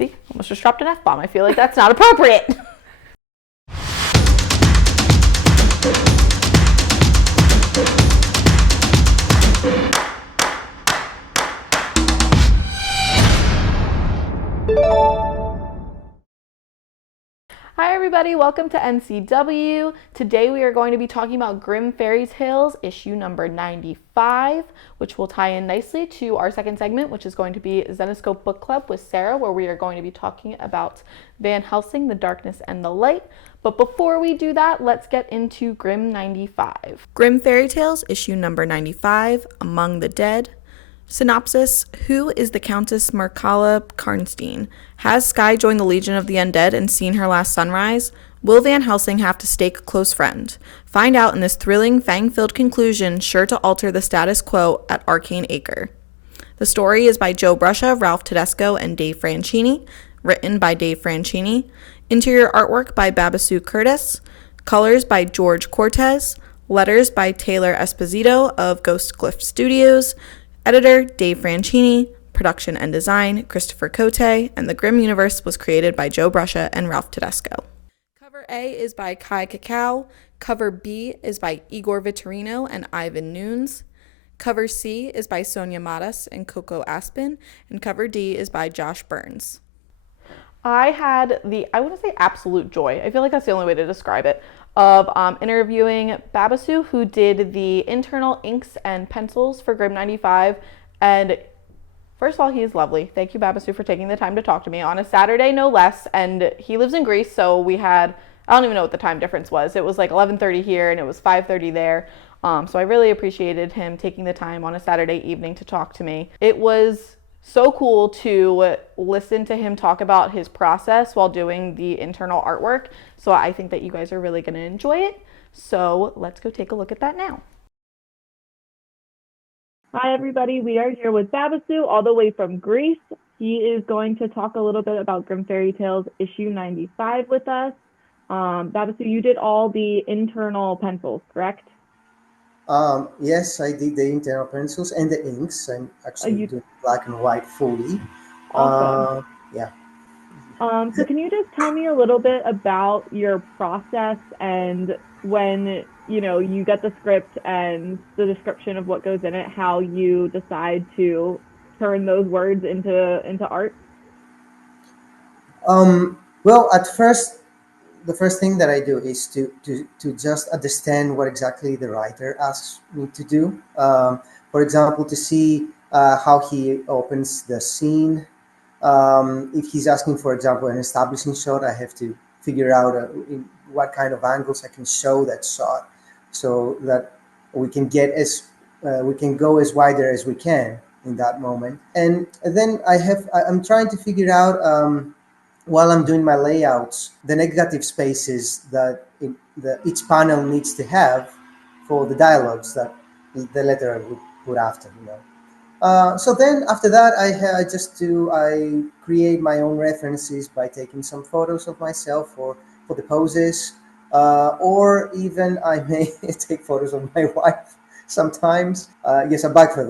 See, almost just dropped an F-bomb. I feel like that's not appropriate. Hi everybody, welcome to NCW. Today we are going to be talking about Grimm Fairy Tales, issue number 95, which will tie in nicely to our second segment, which is going to be Zenescope Book Club with Sarah, where we are going to be talking about Van Helsing, The Darkness and the Light. But before we do that, let's get into Grimm 95. Grimm Fairy Tales, issue number 95, Among the Dead. Synopsis: Who is the Countess Markala Karnstein? Has Skye joined the Legion of the Undead and seen her last sunrise? Will Van Helsing have to stake a close friend? Find out in this thrilling, fang-filled conclusion sure to alter the status quo at Arcane Acre. The story is by Joe Bruscia, Ralph Tedesco, and Dave Franchini. Written by Dave Franchini. Interior artwork by Babasu Curtis. Colors by George Cortez. Letters by Taylor Esposito of Ghost Glyph Studios. Editor, Dave Franchini. Production and design, Christopher Cote. And the Grimm universe was created by Joe Bruscia and Ralph Tedesco. Cover A is by Kai Cacao. Cover B is by Igor Vitorino and Ivan Nunes. Cover C is by Sonia Matas and Coco Aspen. And cover D is by Josh Burns. I had I want to say absolute joy, I feel like that's the only way to describe it, of interviewing Babasu, who did the internal inks and pencils for Grimm 95. And first of all, he is lovely. Thank you, Babasu, for taking the time to talk to me on a Saturday, no less. And he lives in Greece, so we had, I don't even know what the time difference was. It was like 11:30 here and it was 5:30 there. So I really appreciated him taking the time on a Saturday evening to talk to me. It was so cool to listen to him talk about his process while doing the internal artwork. So I think that you guys are really going to enjoy it. So let's go take a look at that now. Hi everybody, we are here with Babasu all the way from Greece. He is going to talk a little bit about Grimm Fairy Tales issue 95 with us. Babasu, you did all the internal pencils, correct? Yes, I did the internal pencils and the inks. I'm actually doing black and white fully. Awesome. Yeah. So can you just tell me a little bit about your process and when, you get the script and the description of what goes in it, how you decide to turn those words into art? Well, at first, the first thing that I do is to just understand what exactly the writer asks me to do. For example, to see how he opens the scene. If he's asking, for example, an establishing shot, I have to figure out in what kind of angles I can show that shot, so that we can we can go as wider as we can in that moment. And then I'm trying to figure out, while I'm doing my layouts, the negative spaces that each panel needs to have for the dialogues that the letter would put after, So then after that, I create my own references by taking some photos of myself for the poses, or even I may take photos of my wife sometimes. Yes, a bag for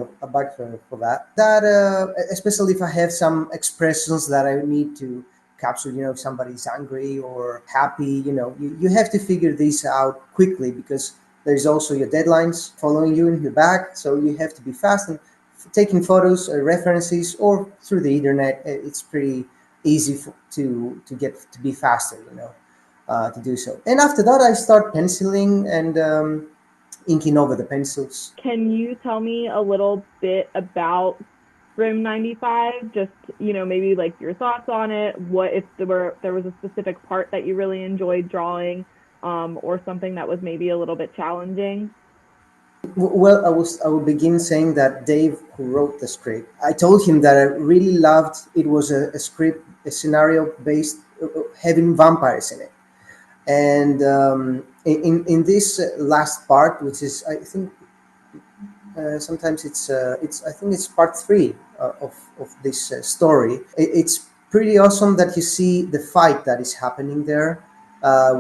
that. Especially if I have some expressions that I need to capture, if somebody's angry or happy, you have to figure these out quickly, because there's also your deadlines following you in the back, so you have to be fast. And taking photos, references, or through the internet, it's pretty easy to be faster, to do so. And after that, I start penciling and inking over the pencils. Can you tell me a little bit about Grimm 95? Just, maybe like your thoughts on it. What if there was a specific part that you really enjoyed drawing, or something that was maybe a little bit challenging? Well, I will begin saying that Dave, who wrote the script, I told him that I really loved it. Was a script, a scenario based, having vampires in it, and in this last part, which is, I think, sometimes it's I think it's part 3 of this story. It's pretty awesome that you see the fight that is happening there,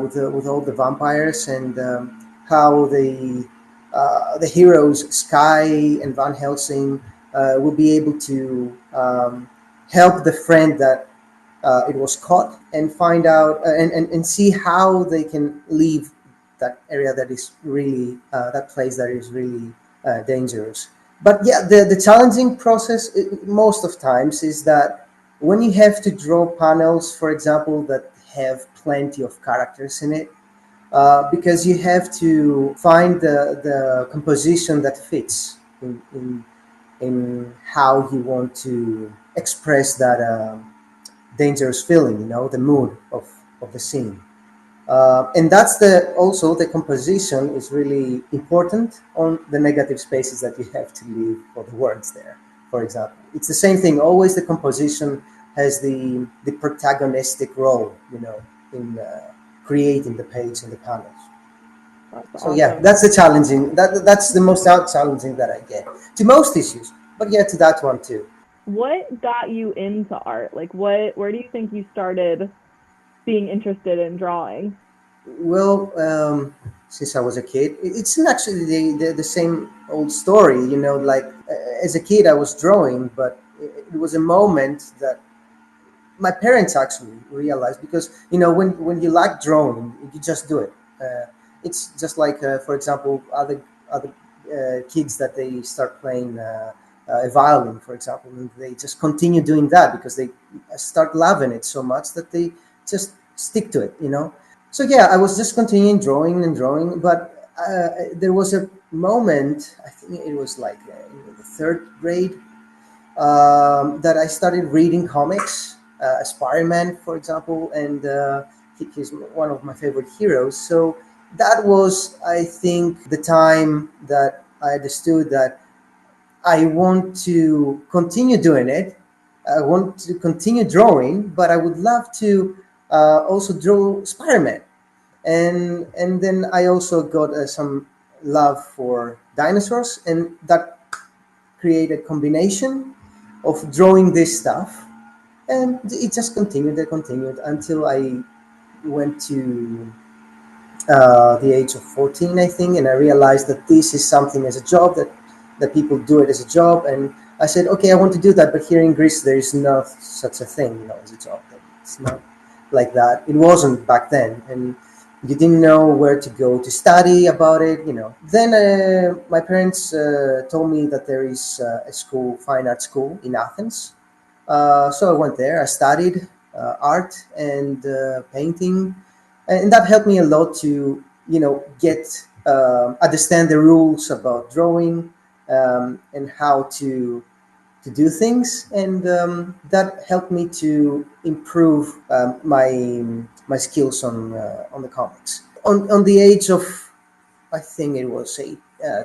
with all the vampires, and how the heroes Skye and Van Helsing will be able to help the friend that it was caught, and find out and see how they can leave that area that is really that place that is really dangerous. But yeah, the challenging process most of times is that when you have to draw panels, for example, that have plenty of characters in it, because you have to find the composition that fits in how you want to express that dangerous feeling, the mood of the scene. And that's also the composition is really important on the negative spaces that you have to leave for the words there. For example, it's the same thing. Always the composition has the protagonistic role, in creating the page and the panels. That's So yeah, awesome. that's the challenging. That's the most challenging that I get to most issues, but yeah, to that one too. What got you into art? Like, where do you think you started being interested in drawing? Well, since I was a kid, it's not actually the same old story. Like as a kid, I was drawing, but it was a moment that my parents actually realized, because when you like drawing, you just do it. It's just like, for example, other kids that they start playing a violin, for example, and they just continue doing that because they start loving it so much that they just stick to it. So yeah, I was just continuing drawing and drawing, but there was a moment. I think it was like in the third grade, that I started reading comics, Spider-Man, for example, and he's one of my favorite heroes. So that was, I think, the time that I understood that I want to continue doing it. I want to continue drawing, but I would love to also draw Spider-Man. And then I also got some love for dinosaurs, and that created a combination of drawing this stuff, and it just continued and continued until I went to the age of 14, I think, and I realized that this is something as a job, that people do it as a job. And I said, okay, I want to do that, but here in Greece there is not such a thing, as a job. It's not like that. It wasn't back then, and you didn't know where to go to study about it. Then my parents told me that there is a school, fine art school in Athens. So I went there. I studied art and painting, and that helped me a lot to get understand the rules about drawing, and how to do things, and that helped me to improve my skills on the comics. On the age of, I think it was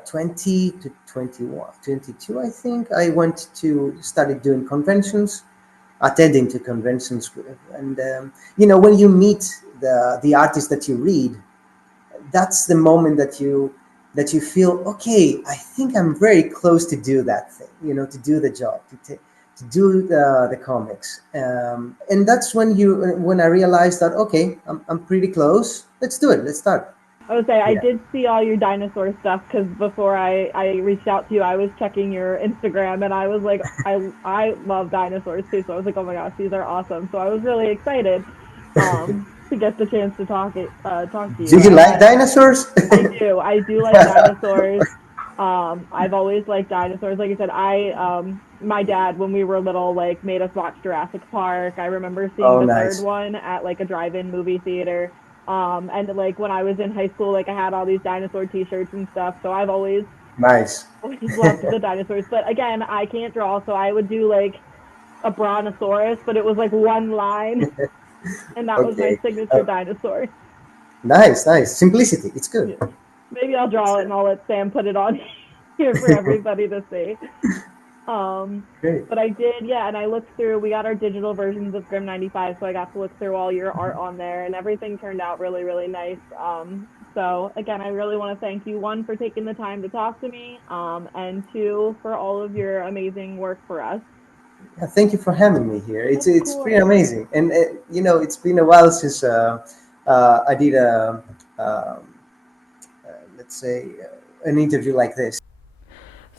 20 to 21, 22, I think, I went to started doing conventions, attending to conventions, and when you meet the artists that you read, that's the moment that you feel, okay, I think I'm very close to do that thing, to do the job, to do the comics, and that's when I realized that, okay, I'm pretty close. Let's do it. Let's start. I would say I Yeah. did see all your dinosaur stuff because before I reached out to you, I was checking your Instagram and I was like, I love dinosaurs too. So I was like, oh my gosh, these are awesome. So I was really excited to get the chance to talk to Do you. you like dinosaurs? I do like dinosaurs. I've always liked dinosaurs. Like I said, my dad, when we were little, like made us watch Jurassic Park. I remember seeing Oh, the third nice. one at like a drive-in movie theater. And like when I was in high school, like I had all these dinosaur T-shirts and stuff. So I've Nice. always loved the dinosaurs. But again, I can't draw, so I would do like a brontosaurus, but it was like one line, and that was my Okay. signature dinosaur. Nice. Simplicity. It's good. Yeah. Maybe I'll draw it and I'll let Sam put it on here for everybody to see. Um, Great. but I did, yeah, and I looked through. We got our digital versions of Grimm 95, so I got to look through all your art on there, and everything turned out really, really nice. So again, I really want to thank you, one, for taking the time to talk to me, and two, for all of your amazing work for us. Yeah, thank you for having me here. It's Of it's pretty course. amazing, and it's been a while since I did let's say, an interview like this.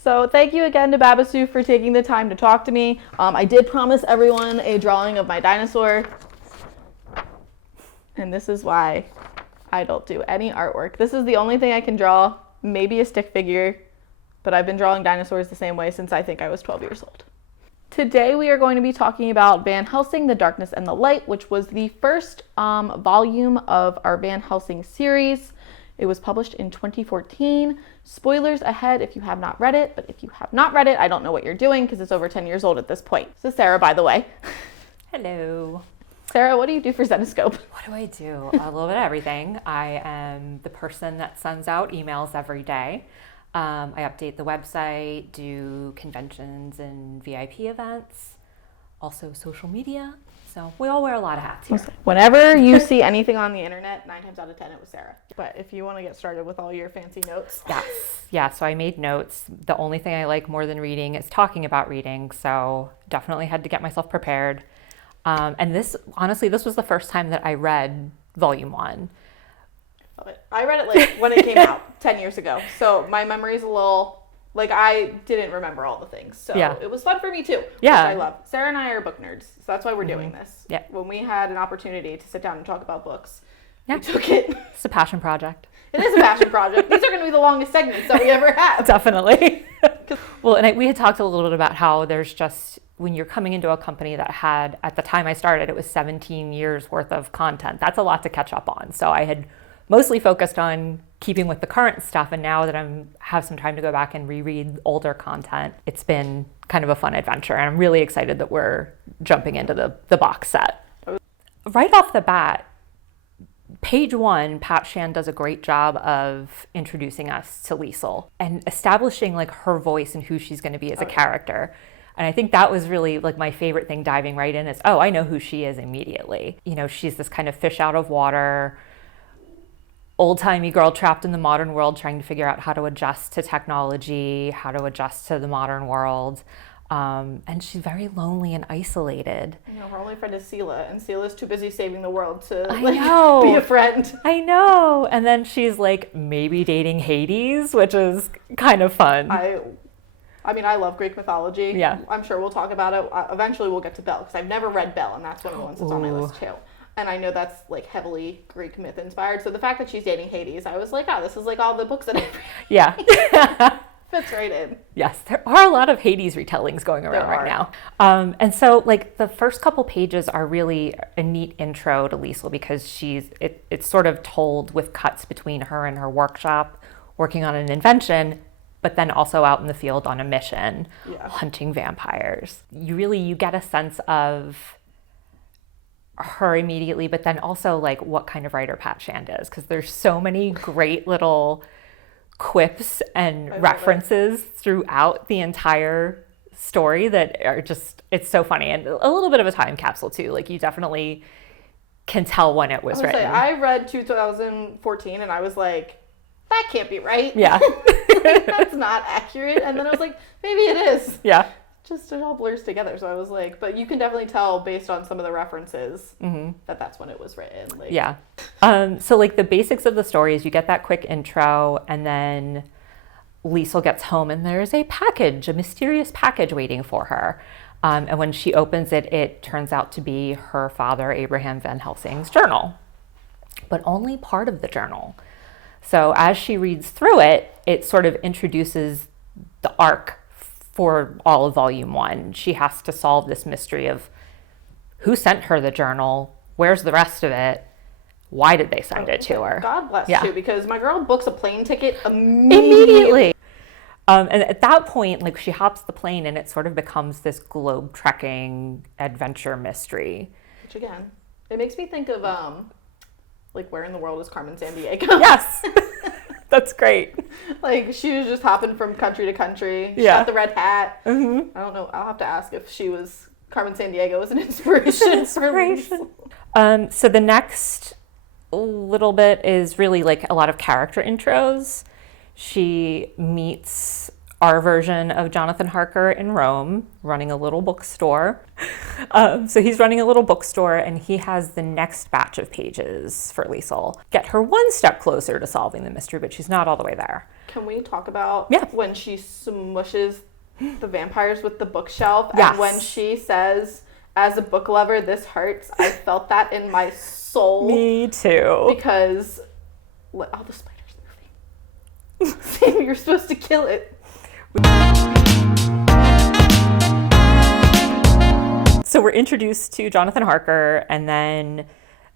So thank you again to Babasu for taking the time to talk to me. I did promise everyone a drawing of my dinosaur. And this is why I don't do any artwork. This is the only thing I can draw, maybe a stick figure, but I've been drawing dinosaurs the same way since I think I was 12 years old. Today we are going to be talking about Van Helsing, The Darkness and the Light, which was the first volume of our Van Helsing series. It was published in 2014. Spoilers ahead if you have not read it, but if you have not read it, I don't know what you're doing because it's over 10 years old at this point. So Sarah, by the way. Hello. Sarah, what do you do for Zenescope? What do I do? A little bit of everything. I am the person that sends out emails every day. I update the website, do conventions and VIP events, also social media. So we all wear a lot of hats here. Whenever you see anything on the internet, 9 times out of 10 it was Sarah. But if you want to get started with all your fancy notes. Yes. Yeah, so I made notes. The only thing I like more than reading is talking about reading. So definitely had to get myself prepared. And this was the first time that I read volume 1. Love it. I read it like when it came out 10 years ago. So my memory's a little, like I didn't remember all the things. So it was fun for me too, which I love. Sarah and I are book nerds. So that's why we're doing this. Yeah. When we had an opportunity to sit down and talk about books, we took it. It's a passion project. It is a passion project. These are going to be the longest segments that we ever have. Definitely. Well, and we had talked a little bit about how there's just, when you're coming into a company that had, at the time I started, it was 17 years worth of content. That's a lot to catch up on. So I had mostly focused on keeping with the current stuff. And now that have some time to go back and reread older content, it's been kind of a fun adventure. And I'm really excited that we're jumping into the box set. Right off the bat, page 1, Pat Shan does a great job of introducing us to Liesel and establishing like her voice and who she's going to be as a character. And I think that was really like my favorite thing diving right in is, I know who she is immediately. You know, she's this kind of fish out of water, old-timey girl trapped in the modern world trying to figure out how to adjust to technology, how to adjust to the modern world. And she's very lonely and isolated. You know, her only friend is Sela, and Sela's too busy saving the world to be a friend. I know. And then she's like maybe dating Hades, which is kind of fun. I mean, I love Greek mythology. Yeah. I'm sure we'll talk about it. Eventually we'll get to Belle, because I've never read Belle, and that's one of the ones that's on my list too. And I know that's like heavily Greek myth inspired. So the fact that she's dating Hades, I was like, this is like all the books that I've read. Yeah. Fits right in. Yes, there are a lot of Hades retellings going around right now. And so like the first couple pages are really a neat intro to Liesel because it's sort of told with cuts between her and her workshop working on an invention, but then also out in the field on a mission, hunting vampires. You get a sense of her immediately, but then also like what kind of writer Pat Shan is, because there's so many great little quips and references throughout the entire story that are just, it's so funny and a little bit of a time capsule too. Like you definitely can tell when it was written. I read 2014 and I was like, that can't be right. Yeah. That's not accurate. And then I was like, maybe it is. Yeah. Just it all blurs together. So I was like, but you can definitely tell based on some of the references that that's when it was written. Like, yeah. So like the basics of the story is you get that quick intro and then Liesel gets home and there's a mysterious package waiting for her. And when she opens it, it turns out to be her father, Abraham Van Helsing's journal, but only part of the journal. So as she reads through it, it sort of introduces the arc for all of volume 1. She has to solve this mystery of who sent her the journal, where's the rest of it, why did they send it to her? God bless you, because my girl books a plane ticket immediately. And at that point, like she hops the plane and it sort of becomes this globe-trekking adventure mystery. Which again, it makes me think of like where in the world is Carmen Sandiego? Yes. That's great. Like she was just hopping from country to country. She got the red hat. Mm-hmm. I don't know. I'll have to ask if she was Carmen Sandiego as an inspiration. So the next little bit is really like a lot of character intros. She meets our version of Jonathan Harker in Rome, running a little bookstore. So he's running a little bookstore, and he has the next batch of pages for Liesel. Get her one step closer to solving the mystery, but she's not all the way there. Can we talk about Yeah. when she smushes the vampires with the bookshelf? Yes. And when she says, as a book lover, this hurts. I felt that in my soul. Me too. Because all the spiders moving. Sam, you're supposed to kill it. So we're introduced to Jonathan Harker, and then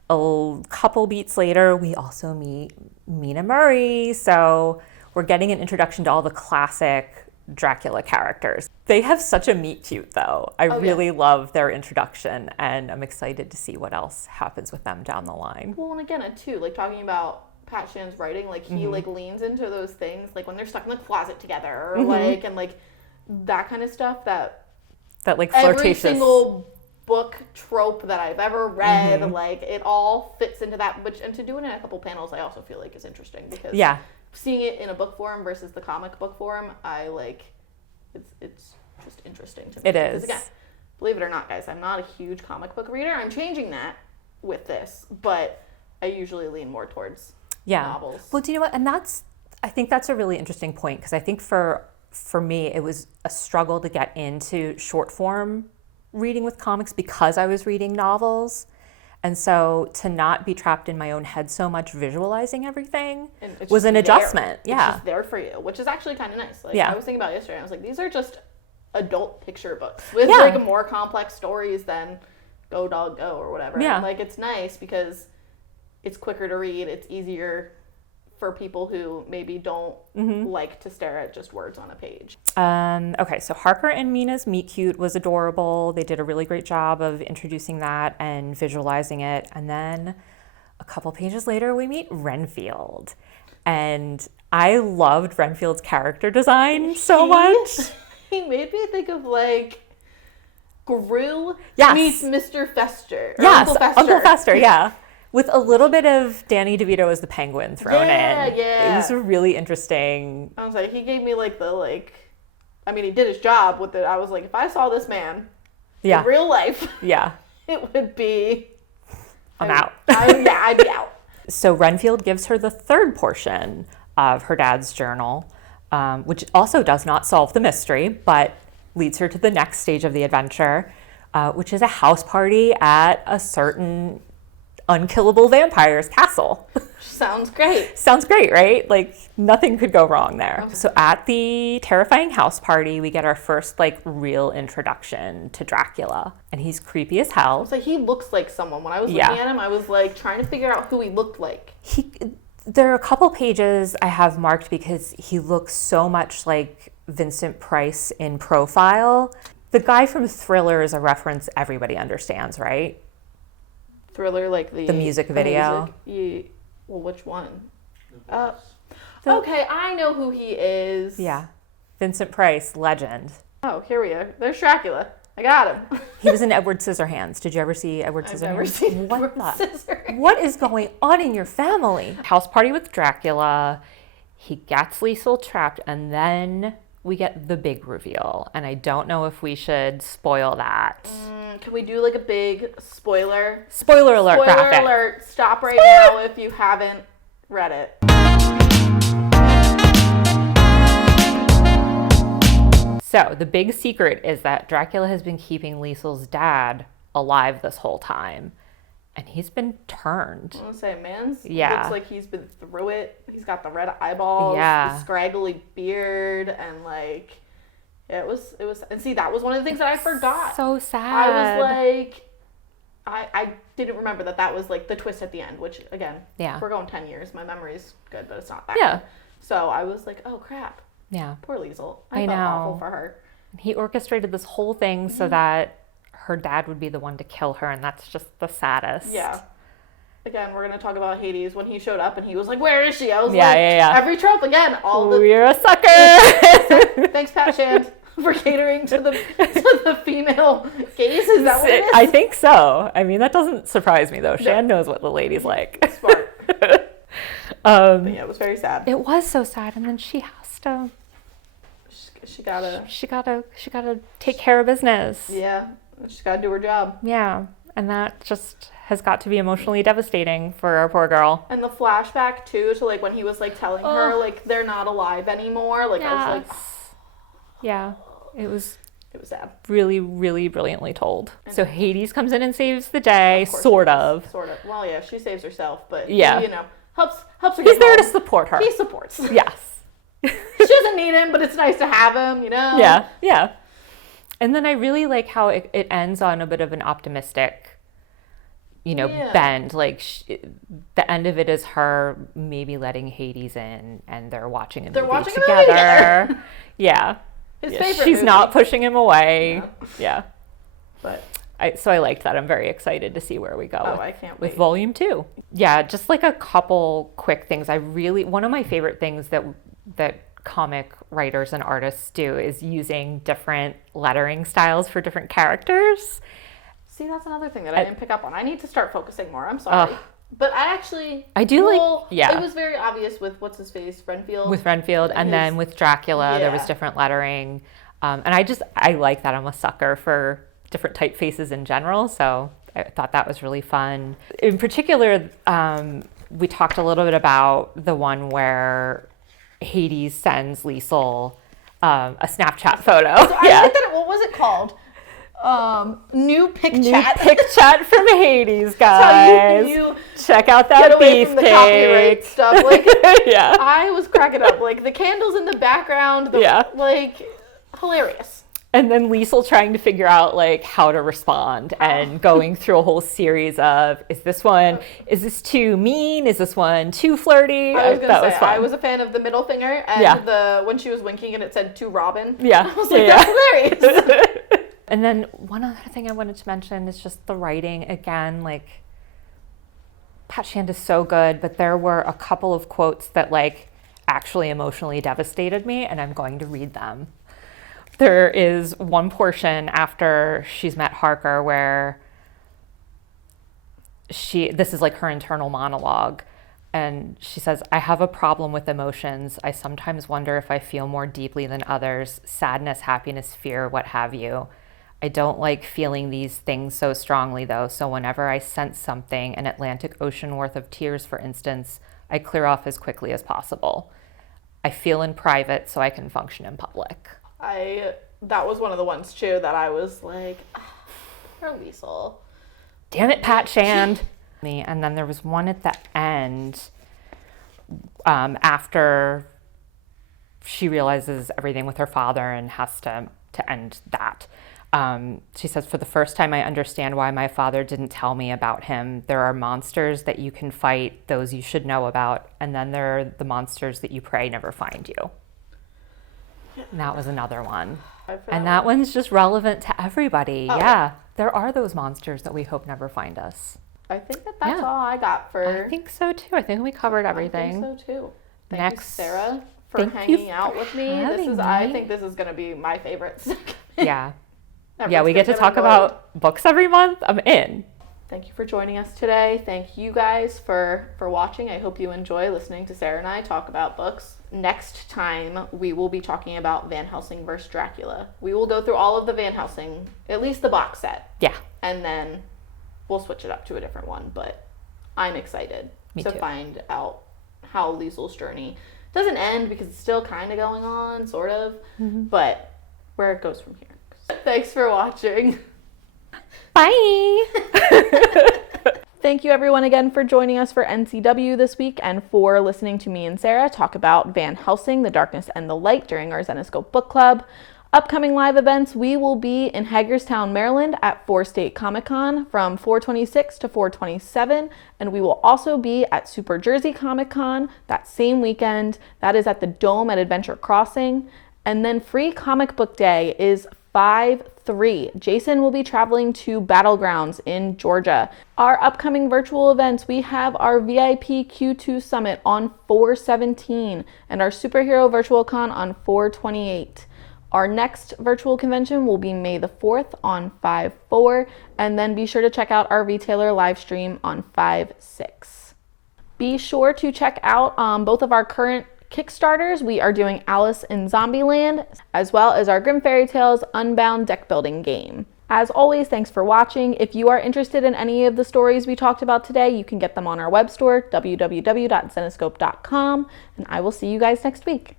a couple beats later, we also meet Mina Murray. So we're getting an introduction to all the classic Dracula characters. They have such a meet cute, though. I really love their introduction, and I'm excited to see what else happens with them down the line. Well, and again, too, like talking about Pat Shan's writing, like he like leans into those things, like when they're stuck in the closet together, or like, and like that kind of stuff that like every flirtatious. single book trope that I've ever read, like it all fits into that. Which, and to do it in a couple panels, I also feel like is interesting because seeing it in a book form versus the comic book form, I like it's just interesting to me. It is. Because again, believe it or not, guys, I'm not a huge comic book reader. I'm changing that with this, but I usually lean more towards novels. Well, do you know what? And I think that's a really interesting point, because I think for me, it was a struggle to get into short form reading with comics because I was reading novels. And so to not be trapped in my own head so much visualizing everything was an adjustment. It's just there for you, which is actually kind of nice. Like I was thinking about it yesterday, I was like, these are just adult picture books with like more complex stories than Go Dog Go or whatever. Yeah. And, like it's nice because it's quicker to read. It's easier for people who maybe don't like to stare at just words on a page. Okay, so Harker and Mina's meet cute was adorable. They did a really great job of introducing that and visualizing it. And then a couple pages later, we meet Renfield. And I loved Renfield's character design so much. He made me think of like Gru meets Mr. Fester. Yes, Uncle Fester, yeah. With a little bit of Danny DeVito as the Penguin thrown in. Yeah. It was really interesting. I was like, he gave me I mean, he did his job with it. I was like, if I saw this man in real life, it would be... I'm out. I'd be out. So Renfield gives her the third portion of her dad's journal, which also does not solve the mystery, but leads her to the next stage of the adventure, which is a house party at a certain unkillable vampire's castle. Sounds great. Sounds great, right? Like nothing could go wrong there. Okay. So at the terrifying house party, we get our first real introduction to Dracula, and he's creepy as hell. So he looks like someone. When I was looking at him, I was trying to figure out who he looked like. There are a couple pages I have marked because he looks so much like Vincent Price in Profile. The guy from Thriller is a reference everybody understands, right? Thriller, like the music video. Well, which one? Okay, I know who he is. Yeah, Vincent Price, legend. Oh, here we are. There's Dracula. I got him. He was in Edward Scissorhands. Did you ever see Edward Scissorhands? I've never seen Edward Scissorhands. What is going on in your family? House party with Dracula. He gets Liesel trapped, and then we get the big reveal. And I don't know if we should spoil that. Can we do a big spoiler? Spoiler alert. Spoiler graphic. alert. Stop right now if you haven't read it. So the big secret is that Dracula has been keeping Liesel's dad alive this whole time. And he's been turned. I want to say, looks like he's been through it. He's got the red eyeballs, the scraggly beard, and it was, and see, that was one of the things that I forgot. So sad. I was like, I didn't remember that was the twist at the end, which again, we're going 10 years. My memory's good, but it's not that good. So I was like, oh crap. Yeah. Poor Liesel. I felt awful for her. He orchestrated this whole thing so that her dad would be the one to kill her, and that's just the saddest. Yeah. Again, we're going to talk about Hades when he showed up and he was like, where is she? I was every trope again. You're a sucker. Thanks, Pat Shand, for catering to the female gaze. Is that what it is? I think so. I mean, that doesn't surprise me, though. Shand knows what the ladies like. Smart. But yeah, it was very sad. It was so sad, and then she has to... She gotta. She gotta take care of business. Yeah, she's gotta do her job. Yeah, and that just has got to be emotionally devastating for our poor girl. And the flashback too to like when he was like telling her like they're not alive anymore. Like I was like, yeah, it was sad. really, really brilliantly told. So Hades comes in and saves the day, sort of. Well, yeah, she saves herself, but yeah, he, helps her. He's get there home. to support her. He supports. Yes. She doesn't need him, but it's nice to have him, Yeah. And then I really like how it ends on a bit of an optimistic, bend. Like the end of it is her maybe letting Hades in, and they're watching a movie together. Yeah. His favorite She's movie. not pushing him away. Yeah. But so I liked that. I'm very excited to see where we go I can't wait. with volume 2. Yeah, just like a couple quick things. One of my favorite things that comic writers and artists do is using different lettering styles for different characters. See, that's another thing that I didn't pick up on. I need to start focusing more. I'm sorry. But I do it was very obvious with what's his face, Renfield. With Renfield, and then with Dracula, there was different lettering. And I like that. I'm a sucker for different typefaces in general, so I thought that was really fun. In particular, we talked a little bit about the one where Hades sends Liesl a Snapchat photo. So I looked at it. What was it called? New pic chat from Hades, guys. You check out that beefcake stuff. Like, yeah, I was cracking up. Like the candles in the background. Like hilarious. And then Liesl trying to figure out like how to respond and going through a whole series of, is this too mean? Is this one too flirty? I was a fan of the middle finger and when she was winking and it said to Robin. Yeah. I was like, that's hilarious. And then one other thing I wanted to mention is just the writing again. Like Pat Shand is so good, but there were a couple of quotes that like actually emotionally devastated me, and I'm going to read them. There is one portion after she's met Harker where this is like her internal monologue, and she says, I have a problem with emotions. I sometimes wonder if I feel more deeply than others, sadness, happiness, fear, what have you. I don't like feeling these things so strongly though, so whenever I sense something, an Atlantic Ocean worth of tears, for instance, I clear off as quickly as possible. I feel in private so I can function in public. That was one of the ones too that I was like, poor Liesl. Damn it, Pat Shand. And then there was one at the end after she realizes everything with her father and has to end that. She says, for the first time, I understand why my father didn't tell me about him. There are monsters that you can fight, those you should know about. And then there are the monsters that you pray never find you. And that was another one. And that one's just relevant to everybody. Oh. Yeah. There are those monsters that we hope never find us. I think that's all I got for... I think so, too. I think we covered everything. I think so, too. Thank you, Sarah, for hanging out with me. I think this is going to be my favorite segment. Yeah. Yeah, we get to talk about books every month. I'm in. Thank you for joining us today. Thank you guys for watching. I hope you enjoy listening to Sarah and I talk about books. Next time, we will be talking about Van Helsing versus Dracula. We will go through all of the Van Helsing, at least the box set. Yeah. And then we'll switch it up to a different one. But I'm excited to find out how Liesl's journey doesn't end, because it's still kind of going on, sort of. Mm-hmm. But where it goes from here. Thanks for watching. Bye. Thank you everyone again for joining us for NCW this week and for listening to me and Sarah talk about Van Helsing, The Darkness and the Light during our Zenescope book club. Upcoming live events, we will be in Hagerstown, Maryland at 4 State Comic Con from 4/26 to 4/27, and we will also be at Super Jersey Comic Con that same weekend. That is at the Dome at Adventure Crossing. And then Free Comic Book Day is 5/3. Jason will be traveling to Battlegrounds in Georgia. Our upcoming virtual events, we have our VIP Q2 Summit on 4/17 and our Superhero Virtual Con on 4/28. Our next virtual convention will be May the 4th on 5/4, and then be sure to check out our retailer live stream on 5/6. Be sure to check out both of our current Kickstarters, we are doing Alice in Zombieland, as well as our Grimm Fairy Tales Unbound deck building game. As always, thanks for watching. If you are interested in any of the stories we talked about today, you can get them on our web store, www.zenescope.com, and I will see you guys next week.